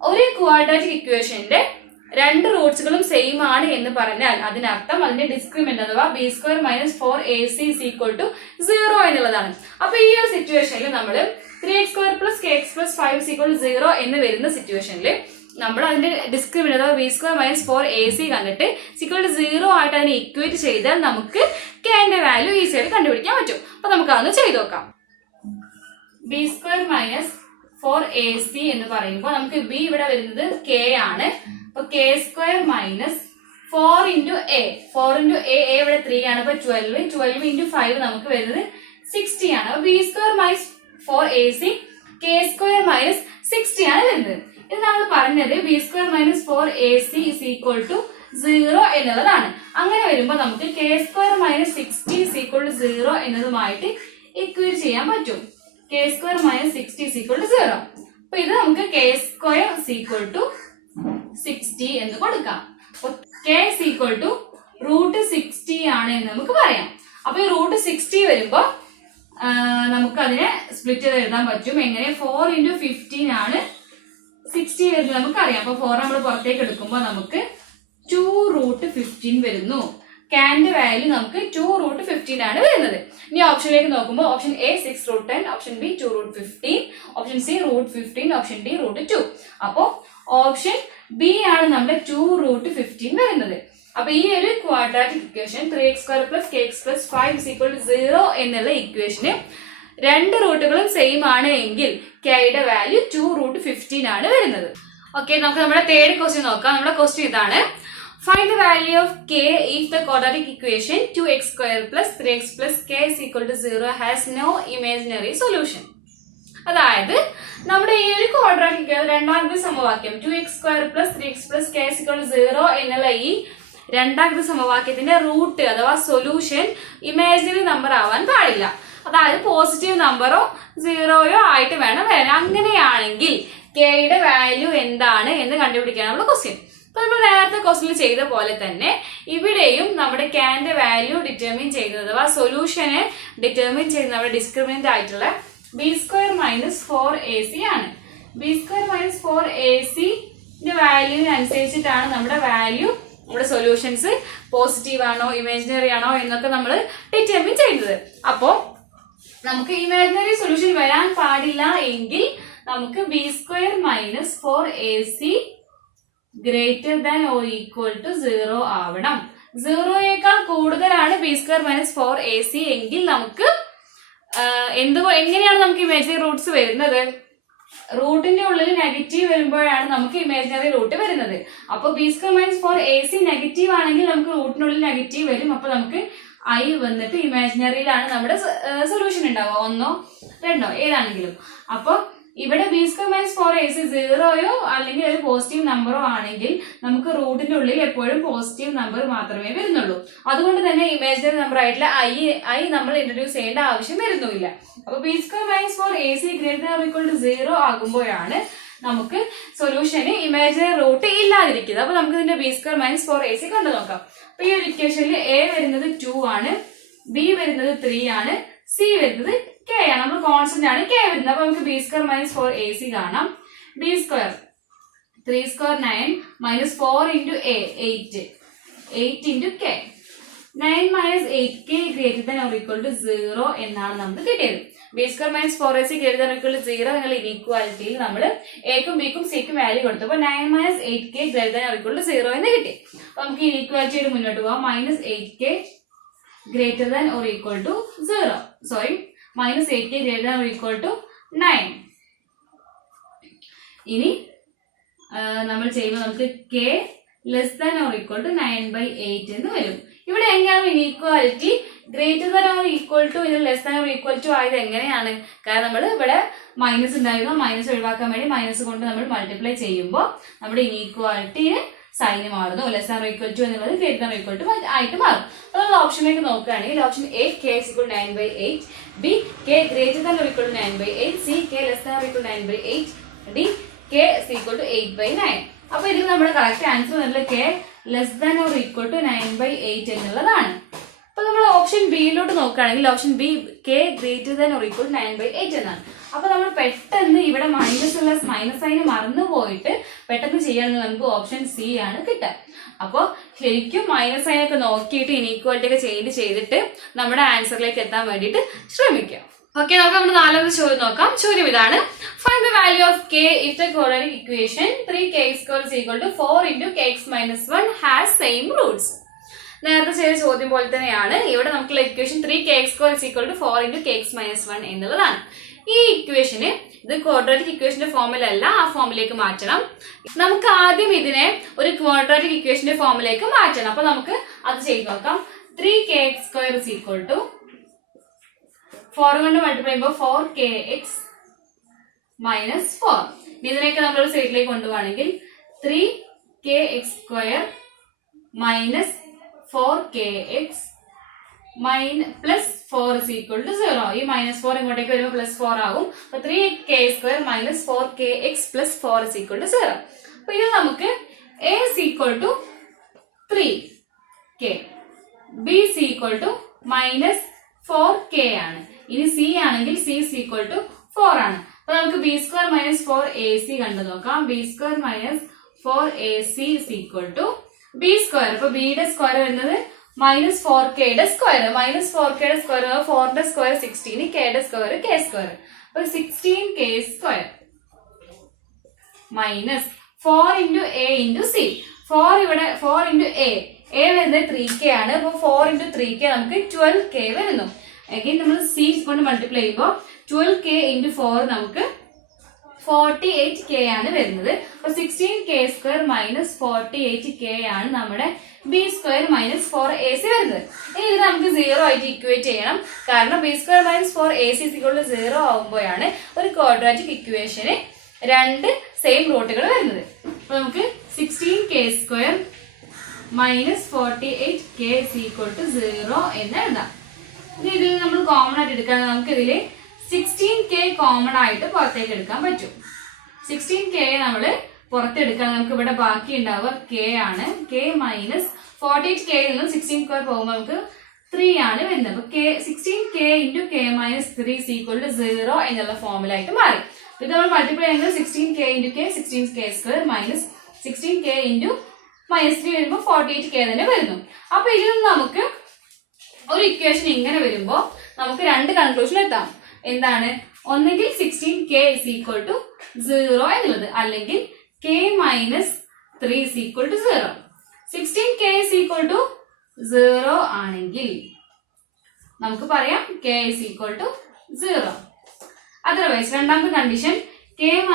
ഒരു ക്വാഡ്രാറ്റിക് ഇക്വേഷന്റെ രണ്ട് റൂട്ട്സുകളും സെയിം ആണ് എന്ന് പറഞ്ഞാൽ അതിനർത്ഥം അതിന്റെ ഡിസ്ക്രിമിനന്റ് അഥവാ b² - 4ac = 0 എന്നുള്ളതാണ്. അപ്പൊ ഈ ഒരു സിറ്റുവേഷനിൽ നമ്മൾ 3x² + kx + 5 = 0 എന്ന് വരുന്ന സിറ്റുവേഷനിൽ നമ്മൾ അതിന്റെ ഡിസ്ക്രിമിനന്റ് അഥവാ b² - 4ac കണ്ടിട്ട് = 0 ആയിട്ട് അതിനെ ഇക്വേറ്റ് ചെയ്താൽ നമുക്ക് k ന്റെ വാല്യൂ ഈസി ആയിട്ട് കണ്ടുപിടിക്കാൻ പറ്റും. അപ്പൊ നമുക്ക് അതൊന്ന് ചെയ്ത് നോക്കാം. b² - 4ac എന്ന് പറയുമ്പോൾ നമുക്ക് b ഇവിടെ വരുന്നത് k ആണ്. അപ്പൊ k² - 4 × a 4 × a ഇവിടെ 3 ആണ്. അപ്പൊ 12 × 5 നമുക്ക് വരുന്നത് 60 ആണ്. അപ്പൊ b² - 4ac k² - 60 ആണ് വരുന്നത്. ഇത് നമ്മൾ പറഞ്ഞത് b² - 4ac = 0 എന്നുള്ളതാണ്. അങ്ങനെ വരുമ്പോൾ നമുക്ക് k² - 60 = 0 എന്നതുമായിട്ട് ഇക്വേറ്റ് ചെയ്യാൻ പറ്റും. k² - 60 = 0. അപ്പൊ ഇത് നമുക്ക് k² = 60 എന്ന് കൊടുക്കാം. അപ്പൊ k = √60 ആണ് എന്ന് നമുക്ക് പറയാം. അപ്പൊ ഈ √60 വരുമ്പോ നമുക്ക് അതിനെ സ്പ്ലിറ്റ് ചെയ്ത് എഴുതാൻ പറ്റും. എങ്ങനെ? 4 × 15 ആണ് 60 വരുന്നത് നമുക്കറിയാം. അപ്പൊ 4 നമ്മൾ പുറത്തേക്ക് എടുക്കുമ്പോൾ നമുക്ക് 2√15 വരുന്നു. കാന്റെ വാല്യൂ നമുക്ക് 2√15 ആണ് വരുന്നത്. ഇനി ഓപ്ഷനിലേക്ക് നോക്കുമ്പോൾ option A 6√10, option B 2√15, option C √15, option D √2. അപ്പോ ഓപ്ഷൻ ബി ആണ് നമ്മുടെ 2√15 വരുന്നത്. അപ്പൊ ഈ ഒരു ക്വാഡ്രാറ്റിക് ഇക്വേഷൻ 3x² + kx + 5 = 0 എന്നുള്ള ഇക്വേഷന് രണ്ട് റൂട്ടുകളും സെയിം ആണ് എങ്കിൽ k യുടെ വാല്യൂ 2√15 ആണ് വരുന്നത്. ഓക്കെ, നമുക്ക് നമ്മുടെ തേർഡ് ക്വസ്റ്റ്യൻ നോക്കാം. നമ്മുടെ ക്വസ്റ്റ്യൻ ഇതാണ്: find the value of k if the quadratic equation 2x² + 3x + k = 0 has no imaginary solution. അതായത് നമ്മുടെ ഈ ഒരു ക്വാഡ്രാറ്റിക് രണ്ടാമത്തെ സമവാക്യം 2x² + 3x + k = 0 എന്നുള്ള ഈ രണ്ടാമത്തെ സമവാക്യത്തിന്റെ റൂട്ട് അഥവാ സൊല്യൂഷൻ ഇമാജിനറി നമ്പർ ആവാൻ പാടില്ല. അതായത് പോസിറ്റീവ് നമ്പറോ 0യോ ആയിട്ട് വേണം വരാൻ. അങ്ങനെയാണെങ്കിൽ k യുടെ വാല്യൂ എന്താണ് എന്ന് കണ്ടുപിടിക്കാനുള്ള ക്വസ്റ്റ്യൻ. അപ്പൊ നമ്മൾ നേരത്തെ ക്വസ്റ്റ്യനിൽ ചെയ്ത പോലെ തന്നെ ഇവിടെയും നമ്മുടെ കാന്റെ വാല്യൂ ഡിറ്റർമിൻ ചെയ്യുന്നത് അഥവാ സൊല്യൂഷനെ ഡിറ്റർമിൻ ചെയ്യുന്ന നമ്മുടെ ഡിസ്ക്രിമിനന്റ് ആയിട്ടുള്ള b² - 4ac ആണ്. b² - 4ac വാല്യൂവിനനുസരിച്ചിട്ടാണ് നമ്മുടെ വാല്യൂ, നമ്മുടെ സൊല്യൂഷൻസ് പോസിറ്റീവ് ആണോ ഇമാജിനറി ആണോ എന്നൊക്കെ നമ്മൾ ഡിറ്റർമിൻ ചെയ്യുന്നത്. അപ്പോ നമുക്ക് ഇമാജിനറി സൊല്യൂഷൻ വരാൻ പാടില്ല എങ്കിൽ നമുക്ക് b² - 4ac ≥ 0 ആവണം. 0യേക്കാൾ കൂടുതലാണ് b² - 4ac എങ്കിൽ നമുക്ക് എങ്ങനെയാണ് നമുക്ക് ഇമാജിനറി റൂട്ട്സ് വരുന്നത്? റൂട്ടിന്റെ ഉള്ളിൽ നെഗറ്റീവ് വരുമ്പോഴാണ് നമുക്ക് ഇമാജിനറി റൂട്ട് വരുന്നത്. അപ്പൊ b² - 4ac നെഗറ്റീവ് ആണെങ്കിൽ നമുക്ക് റൂട്ടിനുള്ളിൽ നെഗറ്റീവ് വരും. അപ്പൊ നമുക്ക് i വന്നിട്ട് ഇമാജിനറിയിലാണ് നമ്മുടെ സൊല്യൂഷൻ ഉണ്ടാവുക, 1ഓ 2ഓ ഏതാണെങ്കിലും. അപ്പൊ ഇവിടെ b² - 4ac 0യോ അല്ലെങ്കിൽ ഒരു പോസിറ്റീവ് നമ്പറോ ആണെങ്കിൽ നമുക്ക് റൂട്ടിന്റെ ഉള്ളിൽ എപ്പോഴും പോസിറ്റീവ് നമ്പർ മാത്രമേ വരുന്നുള്ളൂ. അതുകൊണ്ട് തന്നെ ഇമാജിനറി നമ്പർ ആയിട്ടുള്ള i നമ്മൾ ഇൻട്രൊഡ്യൂസ് ചെയ്യേണ്ട ആവശ്യം വരുന്നില്ല. അപ്പൊ b² - 4ac ≥ 0 ആകുമ്പോഴാണ് നമുക്ക് സൊല്യൂഷന് ഇമാജിനറി റൂട്ട് ഇല്ലാതിരിക്കുന്നത്. അപ്പൊ നമുക്ക് ഇതിന്റെ b² - 4ac കണ്ടു നോക്കാം. അപ്പൊ ഈ ഒരു ഇക്വേഷനിൽ a വരുന്നത് 2 ആണ്, b വരുന്നത് 3 ആണ്, c വരുന്നത് k ആണ്. നമ്മൾ കോൺസ്റ്റന്റ് ആണ് k വരുന്നത്. അപ്പൊ നമുക്ക് b² - 4ac കാണാം. b², 3² 9 - 4 × a 8, 8 × k, 9 - 8k ≥ 0 എന്നാണ് നമുക്ക് കിട്ടിയത്. b² - 4ac ≥ 0 എന്നുള്ള ഇനീക്വാലിറ്റിയിൽ നമ്മൾ എക്കും ബിക്കും സിക്കും വാല്യൂ കൊടുത്തു. അപ്പൊ 9 - 8k ≥ 0 എന്ന് കിട്ടി. അപ്പൊ നമുക്ക് ഇനീക്വാലിറ്റിയുടെ മുന്നോട്ട് പോവാം. -8k ≥ 0. Sorry, -8k ≥ 9. ഇനി നമ്മൾ ചെയ്യുമ്പോൾ നമുക്ക് k ≤ 9/8 എന്ന് വരും. ഇവിടെ എങ്ങനെയാണ് ഇനീക്വാലിറ്റി > ലെസ് ആയത് എങ്ങനെയാണ്? കാരണം നമ്മൾ ഇവിടെ മൈനസ് ഉണ്ടായിരുന്നു, മൈനസ് ഒഴിവാക്കാൻ വേണ്ടി മൈനസ് കൊണ്ട് നമ്മൾ മൾട്ടിപ്ലൈ ചെയ്യുമ്പോൾ നമ്മുടെ ഇനീക്വാലിറ്റിന് സൈന് മാറുന്നു. ലെസ് എന്നുള്ളത് > ആയിട്ട് മാറും. അപ്പൊ നമ്മൾ ഓപ്ഷനിലേക്ക് നോക്കുകയാണെങ്കിൽ option A k = 9/8, B k > 9/8, C k > 9/8, D k = 8/9. അപ്പൊ ഇതിൽ നമ്മുടെ കറക്റ്റ് ആൻസർ k > 9/8 എന്നുള്ളതാണ്. അപ്പൊ നമ്മൾ ഓപ്ഷൻ ബിയിലോട്ട് നോക്കുകയാണെങ്കിൽ ഓപ്ഷൻ ബി k > 9/8 എന്നാണ്. അപ്പൊ നമ്മൾ പെട്ടെന്ന് ഇവിടെ മൈനസ് ഉള്ള മൈനസ് സൈന് മറന്നു പോയിട്ട് പെട്ടെന്ന് ചെയ്യുകയാണെങ്കിൽ നമുക്ക് ഓപ്ഷൻ സി ആണ് കിട്ടുക. അപ്പോൾ ശരിക്കും മൈനസ് സൈനൊക്കെ നോക്കിയിട്ട് ഇനീക്വാലിറ്റി ഒക്കെ ചെയ്തിട്ട് നമ്മുടെ ആൻസറിലേക്ക് എത്താൻ വേണ്ടിയിട്ട് ശ്രമിക്കാം. ഓക്കെ, നമുക്ക് നമ്മുടെ നാലാമത്തെ ചോദ്യം നോക്കാം. ചോദ്യം ഇതാണ്: find the value of k if the quadratic equation 3k² = 4 × kx - 1 has same roots. നേരത്തെ ചെയ്ത ചോദ്യം പോലെ തന്നെയാണ് ഇവിടെ നമുക്കുള്ള ഇക്വേഷൻ 3k² = 4 × kx - 1 എന്നുള്ളതാണ്. ഈ ഇക്വേഷന് ഇത് ക്വാഡ്രാറ്റിക് ഇക്വേഷന്റെ ഫോമിലല്ല, ആ ഫോമിലേക്ക് മാറ്റണം. നമുക്ക് ആദ്യം ഇതിനെ ഒരു ക്വാഡ്രാറ്റിക് ഇക്വേഷന്റെ ഫോമിലേക്ക് മാറ്റണം. അപ്പൊ നമുക്ക് അത് ചെയ്ത് നോക്കാം. 3kx² = 4 കൊണ്ട് മൾട്ടിപ്ലൈ ചെയ്യുമ്പോൾ 4kx - 4. ഇതിനെയൊക്കെ നമ്മളൊരു സൈഡിലേക്ക് കൊണ്ടുപോവാണെങ്കിൽ 3kx² - 4kx + 4 = 0. ഈ -4 ഇങ്ങോട്ടേക്ക് വരുമ്പോൾ +4 ആകും. അപ്പൊ 3k² - 4kx + 4 = 0. അപ്പൊ ഇത് നമുക്ക് a = 3k, b = -4k ആണ്. ഇനി c ആണെങ്കിൽ c = 4 ആണ്. അപ്പൊ നമുക്ക് b² - 4ac കണ്ടു നോക്കാം. b² - 4ac = b². അപ്പൊ b യുടെ സ്ക്വയർ വരുന്നത് -4k യുടെ സ്ക്വയർ. -4k യുടെ സ്ക്വയർ 4 ന്റെ സ്ക്വയർ 16, k യുടെ സ്ക്വയർ k². അപ്പൊ 16k² - 4 × a × c. 4 ഇവിടെ 4 × a വരുന്നത് 3k ആണ്. അപ്പൊ 4 × 3k നമുക്ക് 12k വരുന്നു. അഗൈൻ നമ്മൾ c കൊണ്ട് മൾട്ടിപ്ലൈ ചെയ്യുമ്പോൾ 12k × 4 നമുക്ക് 48k ആണ് വരുന്നത്. അപ്പൊ 16k² - 48k ആണ് നമ്മുടെ b² - 4ac വരുന്നത്. ഇനി ഇത് നമുക്ക് 0 ആയിട്ട് ഇക്വേറ്റ് ചെയ്യണം. കാരണം b² - 4ac = 0 ആകുമ്പോഴാണ് ഒരു ക്വാഡ്രാറ്റിക് ഇക്വേഷന് രണ്ട് സെയിം റൂട്ടുകൾ വരുന്നത്. അപ്പൊ നമുക്ക് 16k² - 48k = 0 എന്ന് എഴുതാം. ഇനി ഇതിൽ നമ്മൾ കോമൺ ആയിട്ട് എടുക്കുകയാണെങ്കിൽ നമുക്ക് ഇതിൽ 16k കോമൺ ആയിട്ട് പുറത്തേക്ക് എടുക്കാൻ പറ്റും. 16k നമ്മൾ പുറത്തെടുക്കുകയാണെങ്കിൽ നമുക്ക് ഇവിടെ ബാക്കി ഉണ്ടാവുക k ആണ്. k - 48k ൽ നിന്നും 16k പോകുമ്പോൾ നമുക്ക് 3 ആണ് വരുന്നത്. അപ്പൊ 16k × k - 3 = 0 എന്നുള്ള ഫോമിലായിട്ട് മാറി. ഇത് നമ്മൾ മൾട്ടിപ്ലൈ ചെയ്യുന്നത് 16k × k 16k² - 16k × -3 വരുമ്പോൾ 48k തന്നെ വരുന്നു. അപ്പൊ ഇതിൽ നിന്ന് നമുക്ക് ഒരു ഇക്വേഷൻ ഇങ്ങനെ വരുമ്പോൾ നമുക്ക് രണ്ട് കൺക്ലൂഷൻ എത്താം. എന്താണ്? ഒന്നെങ്കിൽ 16k = 0 എന്നുള്ളത്, അല്ലെങ്കിൽ k - 3 = 0. 16k = 0 ആണെങ്കിൽ നമുക്ക് പറയാം k = 0. അതർവൈസ് രണ്ടാമത്തെ കണ്ടീഷൻ k -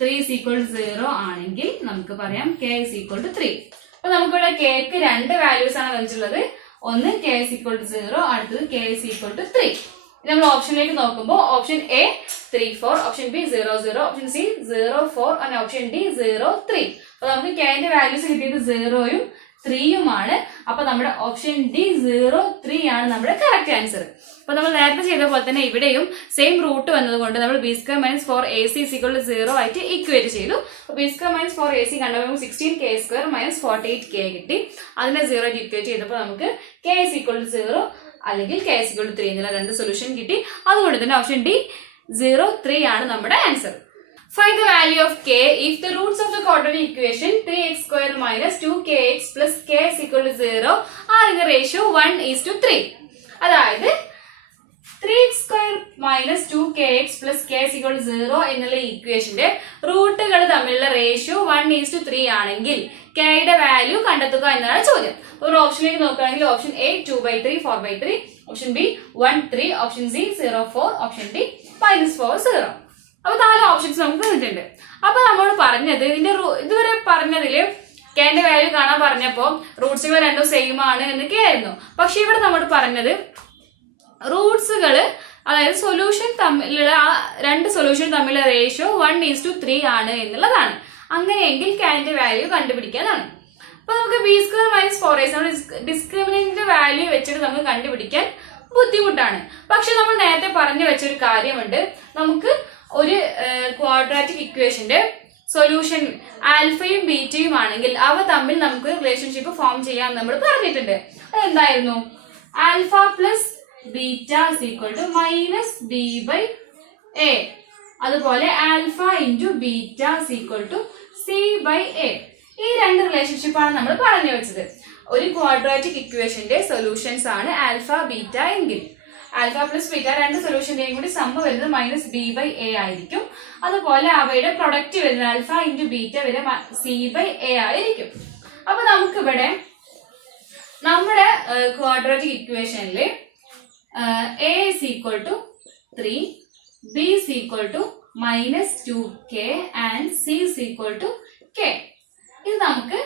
3 = 0 ആണെങ്കിൽ നമുക്ക് പറയാം k = 3. അപ്പൊ നമുക്കിവിടെ kക്ക് രണ്ട് വാല്യൂസ് ആണ് വെച്ചിട്ടുള്ളത്. ഒന്ന് k = 0, അടുത്തത് k = 3. നമ്മൾ ഓപ്ഷനിലേക്ക് നോക്കുമ്പോൾ option A 3 4, option B 0 0, option C 0 4, and option D 0 3. അപ്പൊ നമുക്ക് k ന്റെ വാല്യൂസ് കിട്ടിയത് 0 ഉം 3 ഉമാണ്. അപ്പൊ നമ്മുടെ ഓപ്ഷൻ ഡി 0 3 ആണ് നമ്മുടെ കറക്റ്റ് ആൻസർ. അപ്പൊ നമ്മൾ നേരത്തെ ചെയ്ത പോലെ തന്നെ ഇവിടെയും സെയിം റൂട്ട് വന്നതുകൊണ്ട് നമ്മൾ b² - 4ac = 0 ആയിട്ട് ഇക്വേറ്റ് ചെയ്തു. b² - 4ac കണ്ടപ്പോൾ 16k² - 48k കിട്ടി. അതിനെ 0 ആയിട്ട് ഇക്വേറ്റ് ചെയ്തപ്പോൾ നമുക്ക് k = 0 അല്ലെങ്കിൽ k = 3 എന്നുള്ള രണ്ട് സൊല്യൂഷൻ കിട്ടി. അതുകൊണ്ട് തന്നെ ഓപ്ഷൻ ഡി 0 3 ആണ് നമ്മുടെ answer. Find the value of k if the roots of the quadratic equation 3x² - 2kx + k = 0 are in the ratio 1:3. അതായത് 3x² - 2kx + k = 0 എന്നുള്ള ഇക്വേഷന്റെ റൂട്ടുകൾ തമ്മിലുള്ള റേഷ്യോ 1:3 ആണെങ്കിൽ k യുടെ വാല്യൂ കണ്ടെത്തുക എന്നാണ് ചോദ്യം. ഒരു ഓപ്ഷനിലേക്ക് നോക്കുകയാണെങ്കിൽ option A 2/3 4/3, option B 1 3, option C 0 4, option D -4 0. അപ്പൊ 4 ഓപ്ഷൻസ് നമുക്ക് തന്നിട്ടുണ്ട്. അപ്പൊ നമ്മൾ പറഞ്ഞത് ഇതുവരെ പറഞ്ഞതില് k ന്റെ വാല്യൂ കാണാൻ പറഞ്ഞപ്പോ റൂട്ട്സുകൾ രണ്ടും സെയിം ആണ് എന്നൊക്കെ ആയിരുന്നു. പക്ഷെ ഇവിടെ നമ്മൾ പറഞ്ഞത് റൂട്ട്സുകൾ, അതായത് സൊല്യൂഷൻ തമ്മിലുള്ള രണ്ട് സൊല്യൂഷൻ തമ്മിലുള്ള റേഷ്യോ 1:3 ആണ് എന്നുള്ളതാണ്. അങ്ങനെയെങ്കിൽ k ന്റെ വാല്യൂ കണ്ടുപിടിക്കാനാണ്. അപ്പൊ നമുക്ക് b² - 4ac നമ്മൾ ഡിസ്ക്രിമിനന്റിന്റെ വാല്യൂ വെച്ചിട്ട് നമുക്ക് കണ്ടുപിടിക്കാൻ ബുദ്ധിമുട്ടാണ്. പക്ഷെ നമ്മൾ നേരത്തെ പറഞ്ഞു വെച്ചൊരു കാര്യമുണ്ട്. നമുക്ക് ഒരു ക്വാഡ്രാറ്റിക് ഇക്വേഷന്റെ സൊല്യൂഷൻ ആൽഫയും ബീറ്റയും ആണെങ്കിൽ അവ തമ്മിൽ നമുക്ക് റിലേഷൻഷിപ്പ് ഫോം ചെയ്യാൻ നമ്മൾ പറഞ്ഞിട്ടുണ്ട്. അതെന്തായിരുന്നു? Alpha plus beta is equal to minus B by A. അതുപോലെ alpha into beta is equal to C by A. ഈ രണ്ട് റിലേഷൻഷിപ്പാണ് നമ്മൾ പറഞ്ഞു വെച്ചത്. ഒരു ക്വാഡ്രാറ്റിക് ഇക്വേഷന്റെ സൊല്യൂഷൻസ് ആണ് ആൽഫ ബീറ്റ എങ്കിൽ ആൽഫ പ്ലസ് ബീറ്റ രണ്ട് സൊല്യൂഷന്റെയും കൂടി സമ്മ് വരുന്നത് മൈനസ് ബി ബൈ എ ആയിരിക്കും. അതുപോലെ അവയുടെ പ്രൊഡക്റ്റ് വരുന്നത് ആൽഫ ഇൻറ്റു ബീറ്റ വരെ സി ബൈ എ ആയിരിക്കും. അപ്പൊ നമുക്കിവിടെ നമ്മുടെ ക്വാഡ്രാറ്റിക് ഇക്വേഷനിൽ a is equal to 3, b is equal to minus 2k and c is equal to k. ഇത് നമുക്ക്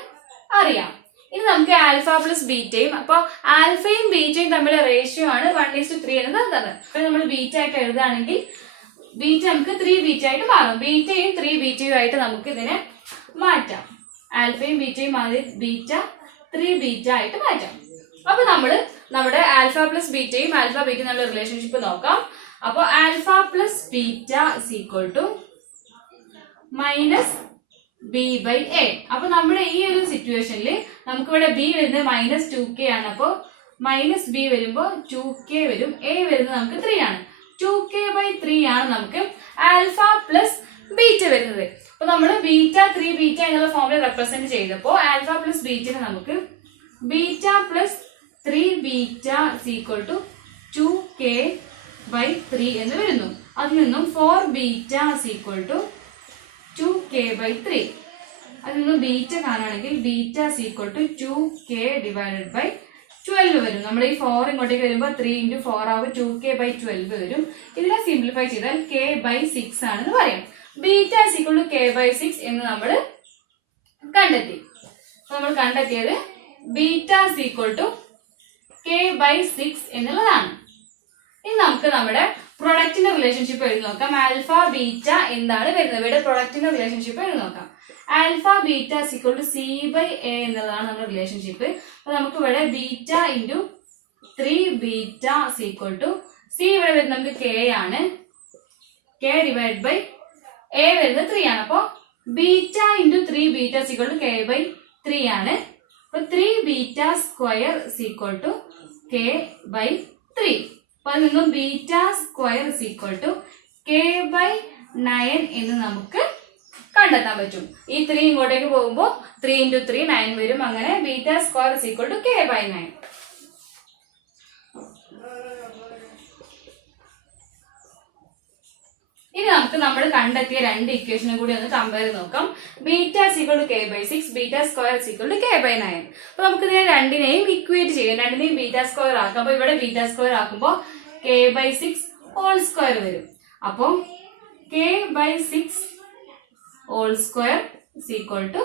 അറിയാം. ഇനി നമുക്ക് ആൽഫ പ്ലസ് ബീറ്റയും, അപ്പൊ ആൽഫയും ബീറ്റയും തമ്മിലുള്ള റേഷ്യോ ആണ് 1:3 എന്ന് തന്നത്. അപ്പൊ നമ്മൾ ബീറ്റ ആയിട്ട് എഴുതുകയാണെങ്കിൽ ബീറ്റ നമുക്ക് 3 ബീറ്റ ആയിട്ട് മാറും. ബീറ്റയും 3 ബീറ്റയും ആയിട്ട് നമുക്ക് ഇതിനെ മാറ്റാം. ആൽഫയും ബീറ്റയും മാറി ബീറ്റ 3 ബീറ്റ ആയിട്ട് മാറ്റാം. അപ്പൊ നമ്മുടെ ആൽഫ പ്ലസ് ബീറ്റയും ആൽഫ ബീറ്റയും തമ്മിലുള്ള റിലേഷൻഷിപ്പ് നോക്കാം. അപ്പൊ alpha plus beta is equal to minus B by a. അപ്പൊ നമ്മുടെ ഈ ഒരു സിറ്റുവേഷനിൽ നമുക്കിവിടെ ബി വരുന്നത് മൈനസ് 2k ആണ്. അപ്പൊ മൈനസ് ബി വരുമ്പോ 2k വരും. എ വരുന്നത് നമുക്ക് 3 ആണ്. 2k ബൈ 3 ആണ് നമുക്ക് ആൽഫ പ്ലസ് ബീറ്റ വരുന്നത്. അപ്പൊ നമ്മൾ ബീറ്റ 3 ബീറ്റ എന്നുള്ള ഫോമിൽ റെപ്രസെന്റ് ചെയ്തപ്പോ ആൽഫ പ്ലസ് ബീറ്റന് നമുക്ക് beta plus 3 beta equal to 2k by 3 എന്ന് വരുന്നു. അതിൽ നിന്നും 4 beta equal to 2k by 3. അതിൽ നിന്നും ബീറ്റ കാണുകയാണെങ്കിൽ beta equal to 2k divided by 12 വരും. നമ്മൾ ഈ 4 ഇങ്ങോട്ടേക്ക് വരുമ്പോൾ 3 ഇൻറ്റു 4 ആവും 2k ബൈ 12 വരും. ഇതിനെ സിംപ്ലിഫൈ ചെയ്താൽ k ബൈ 6 ആണെന്ന് പറയാം. Beta equal to k by 6 എന്ന് നമ്മൾ കണ്ടെത്തി. നമ്മൾ കണ്ടെത്തിയത് beta equal to k by 6 എന്നുള്ളതാണ്. ഇനി നമുക്ക് നമ്മുടെ പ്രൊഡക്റ്റിന്റെ റിലേഷൻഷിപ്പ് എഴുതി നോക്കാം. ആൽഫ ബീറ്റ എന്താണ് വരുന്നത്, ഇവിടെ പ്രൊഡക്റ്റിന്റെ റിലേഷൻഷിപ്പ് എഴുതി നോക്കാം. Alpha beta equal to C by a എന്നുള്ളതാണ് നമ്മുടെ റിലേഷൻഷിപ്പ്. അപ്പൊ നമുക്ക് ഇവിടെ beta into 3 beta equal to c ഇവിടെ വരുന്നത് നമുക്ക് k ആണ്. k ഡിവൈഡ് ബൈ എ വരുന്നത് 3 ആണ്. അപ്പൊ beta into 3 beta equal to k by 3 ആണ്. അപ്പൊ 3 beta square equal to k by 3. അപ്പൊ അതിൽ നിന്നും beta square equal to k by 9 എന്ന് നമുക്ക് കണ്ടെത്താൻ പറ്റും. ഈ 3 ഇങ്ങോട്ടേക്ക് പോകുമ്പോൾ 3 ഇൻറ്റു 3 9 വരും. അങ്ങനെ beta square equal to k by 9. ഇനി നമുക്ക് നമ്മൾ കണ്ടെത്തിയ രണ്ട് ഇക്വേഷനും കൂടി ഒന്ന് കമ്പയർ നോക്കാം. Beta equal to k by 6, beta square equal to k by 9. അപ്പൊ നമുക്ക് ഇതിനെ രണ്ടിനെയും ഇക്വേറ്റ് ചെയ്യാം, രണ്ടിനെയും ബീറ്റ സ്ക്വയർ ആക്കാം. അപ്പൊ ഇവിടെ ബീറ്റ സ്ക്വയർ ആക്കുമ്പോൾ k ബൈ 6 ഹോൾ സ്ക്വയർ വരും. അപ്പൊ k by 6 whole square equal to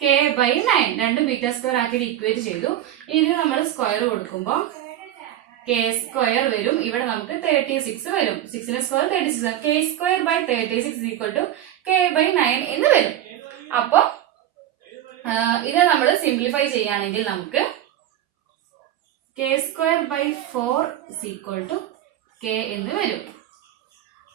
k by 9. രണ്ടും ബീറ്റ സ്ക്വയർ ആക്കിയിട്ട് ഇക്വേറ്റ് ചെയ്തു. ഇതിന് നമ്മൾ സ്ക്വയർ കൊടുക്കുമ്പോൾ k സ്ക്വയർ വരും. ഇവിടെ നമുക്ക് 36 വരും. 6ന്റെ square 36. k square by 36 equal to k by 9 എന്ന് വരും. അപ്പൊ ഇത് നമ്മൾ സിംപ്ലിഫൈ ചെയ്യുകയാണെങ്കിൽ നമുക്ക് k square by 4 equal to k എന്ന് വരും.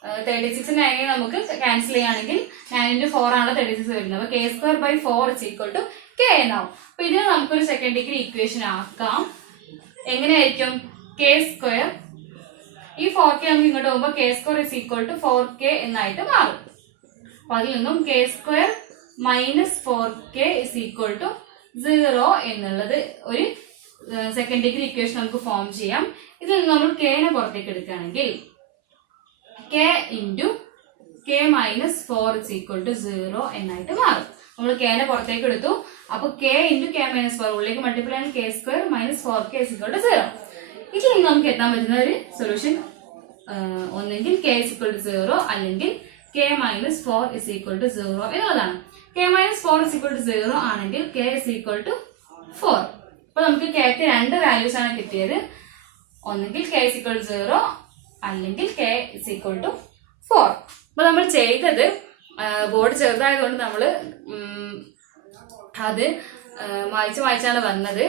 36 9 നമുക്ക് ക്യാൻസൽ ചെയ്യുകയാണെങ്കിൽ 9 ഇൻറ്റു 4 ആണ് 36 വരുന്നത്. അപ്പൊ k square by 4 equal to k എന്നാവും. അപ്പൊ ഇതിനെ നമുക്കൊരു സെക്കൻഡ് ഡിഗ്രി ഇക്വേഷൻ ആക്കാം. എങ്ങനെയായിരിക്കും? k സ്ക്വയർ, ഈ 4k നമുക്ക് ഇങ്ങോട്ട് പോകുമ്പോൾ k square is equal to 4k എന്നായിട്ട് മാറും. അപ്പൊ അതിൽ നിന്നും k square minus 4k is equal to 0 എന്നുള്ളത് ഒരു സെക്കൻഡ് ഡിഗ്രി ഇക്വേഷൻ നമുക്ക് ഫോം ചെയ്യാം. ഇതിൽ നിന്ന് നമ്മൾ k നെ പുറത്തേക്ക് എടുക്കുകയാണെങ്കിൽ k into k minus 4 is equal to 0 എന്നായിട്ട് മാറും. നമ്മൾ k നെ പുറത്തേക്ക് എടുത്തു. അപ്പൊ k ഇൻറ്റു k മൈനസ് 4 ഉള്ളിലേക്ക് മൾട്ടിപ്ലൈ ആണ് k square minus 4k is equal to 0. ഇതിൽ നിന്ന് നമുക്ക് എത്താൻ പറ്റുന്ന ഒരു സൊല്യൂഷൻ ഒന്നെങ്കിൽ k ഇസ് ഈക്വൽ ടു 0 അല്ലെങ്കിൽ k minus 4 is equal to 0 എന്നുള്ളതാണ്. k minus 4 is equal to 0 ആണെങ്കിൽ k ഇസ് ഈക്വൽ ടു 4. അപ്പൊ നമുക്ക് k ക്ക് രണ്ട് വാല്യൂസ് ആണ് കിട്ടിയത്. ഒന്നെങ്കിൽ k ഇസ് ഈക്വൽ ടു 0 അല്ലെങ്കിൽ k ഇസ് ഈക്വൽ ടു 4. അപ്പൊ നമ്മൾ ചെയ്തത് ബോർഡ് ചെറുതായതുകൊണ്ട് നമ്മൾ അത് വായിച്ചാണ് വന്നത്.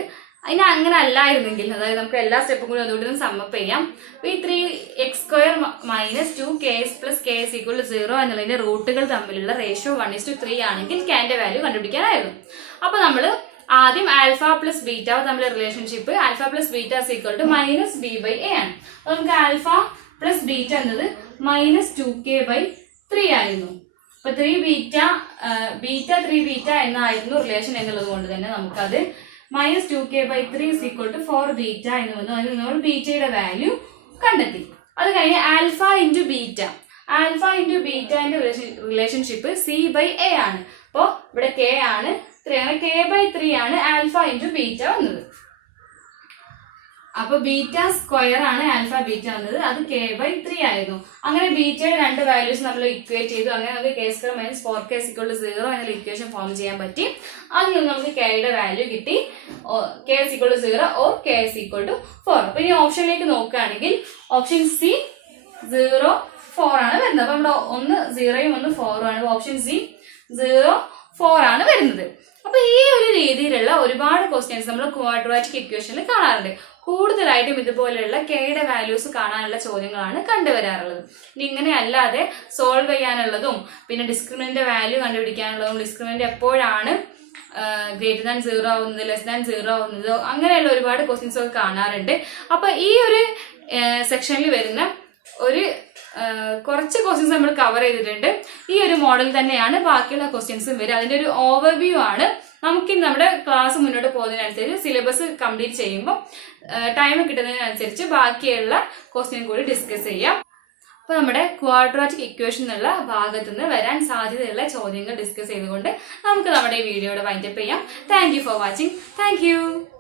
അതിന് അങ്ങനെ അല്ലായിരുന്നെങ്കിൽ, അതായത് നമുക്ക് എല്ലാ സ്റ്റെപ്പും കൂടി അതുകൊണ്ട് സമ്മപ്പ് ചെയ്യാം. ഈ 3x² minus 2ks plus k is equal to 0 എന്നുള്ളതിന്റെ റൂട്ടുകൾ തമ്മിലുള്ള റേഷ്യോ 1:3 ആണെങ്കിൽ k ന്റെ വാല്യൂ കണ്ടുപിടിക്കാനായിരുന്നു. അപ്പൊ നമ്മൾ ആദ്യം ആൽഫ പ്ലസ് ബീറ്റ തമ്മിലുള്ള relationship alpha plus beta equal to minus B by a ആണ്. അപ്പൊ നമുക്ക് ആൽഫ പ്ലസ് ബീറ്റ എന്നത് മൈനസ് 2k/3 ആയിരുന്നു. അപ്പൊ 3 ബീറ്റ 3 ബീറ്റ എന്നായിരുന്നു റിലേഷൻ എന്നുള്ളത് കൊണ്ട് തന്നെ നമുക്കത് minus 2k/3 equal to 4 beta എന്ന് വന്നു. അതിൽ നമ്മൾ ബീറ്റയുടെ വാല്യൂ കണ്ടെത്തി. അത് കഴിഞ്ഞ് ആൽഫ ഇൻറ്റു ബീറ്റ ബീറ്റന്റെ റിലേഷൻഷിപ്പ് c/a ആണ്. അപ്പോ ഇവിടെ k ആണ്, k/3 ആണ് ആൽഫ ഇൻറ്റു ബീറ്റ വന്നത്. അപ്പൊ ബീറ്റ സ്ക്വയർ ആണ് ആൽഫ ബീറ്റ വന്നത്, അത് k/3 ആയിരുന്നു. അങ്ങനെ ബീറ്റയുടെ രണ്ട് വാല്യൂസ് നമ്മൾ ഇക്വേറ്റ് ചെയ്തു. അങ്ങനെ നമുക്ക് k² - 4k = 0 എന്നുള്ള ഇക്വേഷൻ ഫോം ചെയ്യാൻ പറ്റി. അതിൽ നിന്ന് നമുക്ക് k യുടെ വാല്യൂ കിട്ടി, k = 0 or k = 4. അപ്പൊ ഇനി ഓപ്ഷനിലേക്ക് നോക്കുകയാണെങ്കിൽ ഓപ്ഷൻ സി 0, 4 ആണ് വരുന്നത്. അപ്പൊ നമ്മുടെ ഒന്ന് 0യും ഒന്ന് 4ഉം ആണ്. ഓപ്ഷൻ സി 0, 4 ആണ് വരുന്നത്. അപ്പൊ ഈ ഒരു രീതിയിലുള്ള ഒരുപാട് ക്വസ്റ്റ്യൻസ് നമ്മൾ ക്വാഡ്രാറ്റിക് ഇക്വേഷനിൽ കാണാറുണ്ട്. കൂടുതലായിട്ടും ഇതുപോലെയുള്ള കെയുടെ വാല്യൂസ് കാണാനുള്ള ചോദ്യങ്ങളാണ് കണ്ടുവരാറുള്ളത്. ഇനി ഇങ്ങനെ അല്ലാതെ സോൾവ് ചെയ്യാനുള്ളതും പിന്നെ ഡിസ്ക്രിമിനന്റ് വാല്യൂ കണ്ടുപിടിക്കാനുള്ളതും ഡിസ്ക്രിമിനന്റ് എപ്പോഴാണ് ഗ്രേറ്റർ ദാൻ 0 ആവുന്നത്, ലെസ് ദാൻ 0 ആവുന്നത്, അങ്ങനെയുള്ള ഒരുപാട് ക്വസ്റ്റ്യൻസ് ഒക്കെ കാണാറുണ്ട്. അപ്പൊ ഈ ഒരു സെക്ഷനിൽ വരുന്ന ഒരു കുറച്ച് ക്വസ്റ്റ്യൻസ് നമ്മൾ കവർ ചെയ്തിട്ടുണ്ട്. ഈ ഒരു മോഡൽ തന്നെയാണ് ബാക്കിയുള്ള ക്വസ്റ്റ്യൻസും വരും. അതിന്റെ ഒരു ഓവർവ്യൂ ആണ്. നമുക്ക് നമ്മുടെ ക്ലാസ് മുന്നോട്ട് പോകുന്നതിനനുസരിച്ച് സിലബസ് കംപ്ലീറ്റ് ചെയ്യുമ്പോൾ ടൈം കിട്ടുന്നതിനനുസരിച്ച് ബാക്കിയുള്ള ക്വസ്റ്റ്യൻ കൂടി ഡിസ്കസ് ചെയ്യാം. അപ്പൊ നമ്മുടെ ക്വാഡ്രാറ്റിക് ഇക്വേഷൻ എന്നുള്ള ഭാഗത്തു നിന്ന് വരാൻ സാധ്യതയുള്ള ചോദ്യങ്ങൾ ഡിസ്കസ് ചെയ്തുകൊണ്ട് നമുക്ക് നമ്മുടെ ഈ വീഡിയോയുടെ വൈൻഡപ്പ് ചെയ്യാം. Thank you for watching. Thank you.